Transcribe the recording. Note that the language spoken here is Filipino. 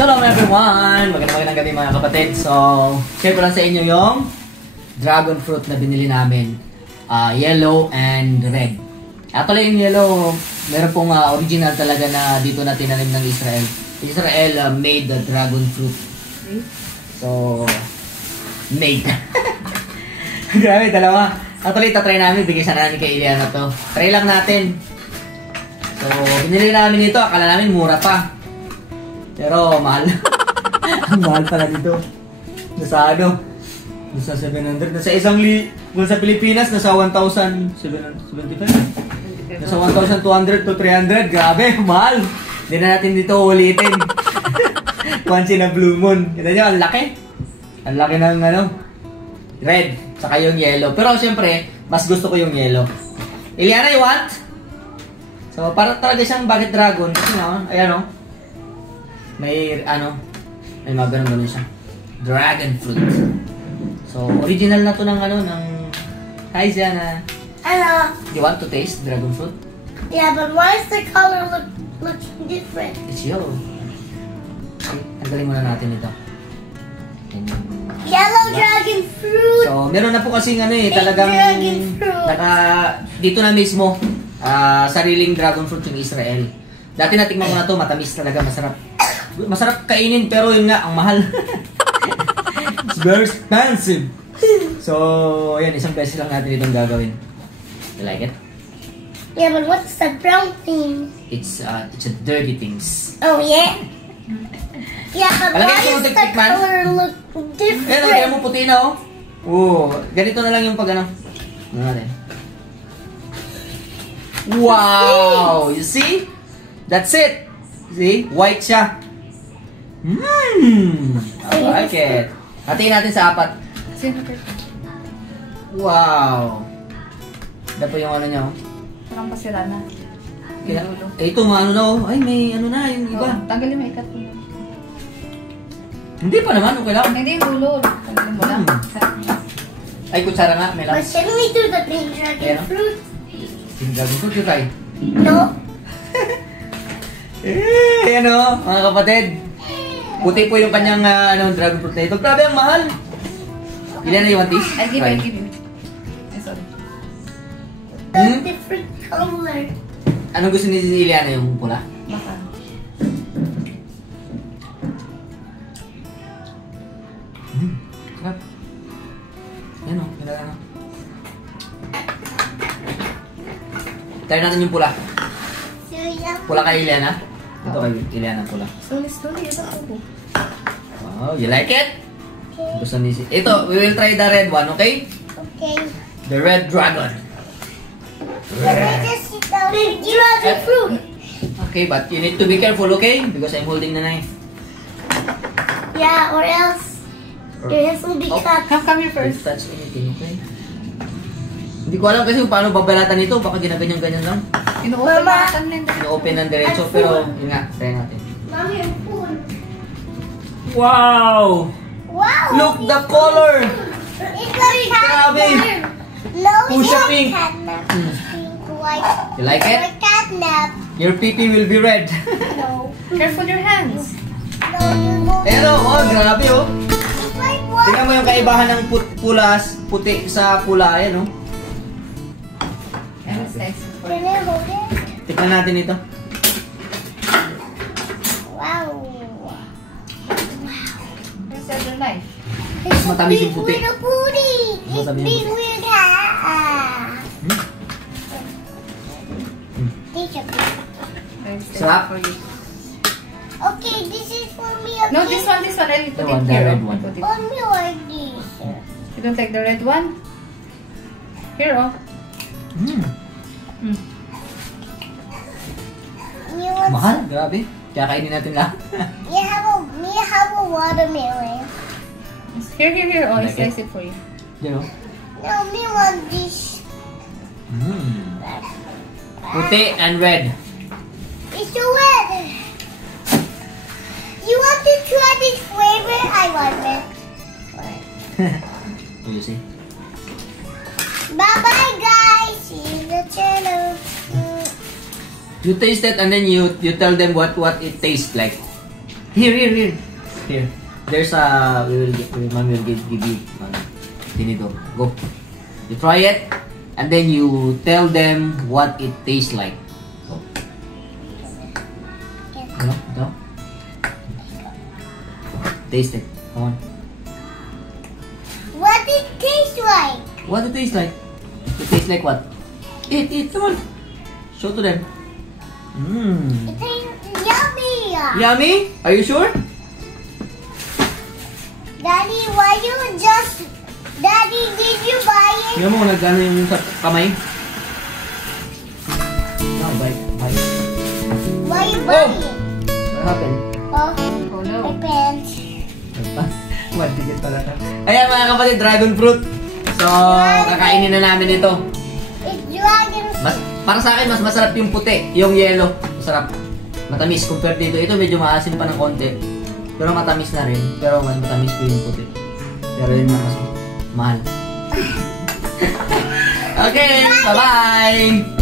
Shalom everyone! Magandang gabi mga kapatid. So, share ko lang sa inyo yung dragon fruit na binili namin. Yellow and red. Actually yung yellow, meron pong original talaga na dito na tinanim ng Israel. Israel made the dragon fruit. So, made. Grabe, dalawa. Actually, tatry namin. Bigay sana namin kay Iliana to. Try lang natin. So, binili namin ito. Akala namin mura pa. Pero, mahal. Ang mahal pala dito. Nasa ano? Nasa 700. Nasa isang kung sa Pilipinas, nasa 1,775. Nasa 1,200 to 300. Grabe, mahal. Hindi na natin dito ulitin. Once in a blue moon. Kita nyo, ang laki. Ang laki ng ano, red. Saka yung yellow. Pero siyempre, mas gusto ko yung yellow. Iliana, you want? So, para talaga siyang bakit dragon. Kasi no, ayan o. May mga ganun siya. Dragon fruit. So, original na to ng ano, ng... Hi, Ziana. Hello. You want to taste dragon fruit? Yeah, but why is the color look different? It's yellow. Okay, tanggalin muna natin ito. Yellow dragon fruit. So, meron na po kasing ano eh, Big talagang dragon fruit. dito na mismo, sariling dragon fruit yung Israel. Dati natikman ko na to, matamis talaga, masarap. Masarap kainin pero yun nga, ang mahal. It's very expensive. So, ayan, isang beses lang natin itong gagawin. You like it? Yeah, but what's the brown thing? It's a dirty things. Oh, yeah? Yeah, but Palagay why ko does the tikman. color look Ayan, different? kaya mo puti na oh. Oo, ganito na lang yung pag ano. Ano natin? Wow! You see? That's it! See? White siya. I like it. Hatiin natin sa apat. Wow! Ito po yung ano niya oh. Parang pasira na. Ito ano na oh. Ay, may ano na yung iba. Tanggalin mo ikat mo. Hindi pa naman, okay lang. Hindi yung dulo. Tanggalin mo lang. Ay, kutsara nga, may But lang. shouldn't we do the pink dragon Yeah. fruit? Dragon fruit yun tayo. No. Ayan o, mga kapatid. Puti po yung kanyang dragon fruit na ito. Grabe, ang mahal. Ilan na yung one piece? I'll give you, I'll give you. Ay, sorry. The different color. Anong gusto ni Iliana, yung pula? Baka. Sarap. Ayan o, kailangan o. Try natin yung pula. So, yeah. Pula kay Iliana. Ito kay Iliana pula. Slowly, ito po. Wow, you like it? Gusto ni ito, we will try the red one, okay? Okay. The red dragon. Let me just eat the big dragon fruit. Okay, but you need to be careful, okay? Because I'm holding the knife. Yeah, or else your hands will be Oh. cut. Come here Don't first. touch anything, okay? Hindi ko alam kasi kung paano babalatan ito. Baka ginaganyan-ganyan lang. Ino-open Mama. natin din. Ino-open ng diretso. Pero, yun nga, try natin. Mommy, I'm full. Wow! Wow. Look the color! It's like Grabe. catnap. No, it's Pusha not pink. catnap. Mm. Pink, white. You like it? Like catnap. Your pee-pee will be red. No. Careful your hands. No, you won't. Pero, oh, grabe oh. It's like what? Tingnan mo yung kaibahan ng puti sa pula. Ayan oh. And it's nice. Can I hold it? Tingnan natin ito. Wow. Where's the other knife? It's a Matamis big yung puti. weird booty. It's Matamis yung big puti. weird. Take a pic. There's the Sarap. for you. Okay, this is for me. Okay? No, this one. I'll put The it one, the here. red one. Put it. On me like this. You don't like the red one? Here, oh. Mm. You want? Mahal, grabe. Kaya kainin natin lahat. Me have a watermelon. Here. Oh, I Like it? slice it for you. You know? No, me want this. Mm. Puti and red. It's so red. You want to try this flavor? I want it. Do you see? Bye bye guys. See you in the channel. You taste it and then you tell them what it tastes like. Here. There's a, Mommy will give you, tinidor. Go. You try it, and then you tell them what it tastes like. Go. Go. Taste it. Come on. What it tastes like? What it tastes like? It tastes like what? Eat. Come on. Show to them. It tastes yummy. Yummy? Are you sure? Daddy, Daddy, did you buy it? Tingnan mo, nag-ano yung sa kamay. No, bite. Why you buy it? What happened? Oh, Oh no. my pants. Matigit pala ka. Ayan mga kapatid, dragon fruit. So, kakainin na namin ito. It's dragon Para sa akin, mas masarap yung puti, yung yellow. Masarap. Matamis. Compared dito, ito medyo maasim pa ng konti. Pero matamis na rin. Pero mas matamis ko yung puti. Pero yun nga mas mahal. Okay, bye-bye!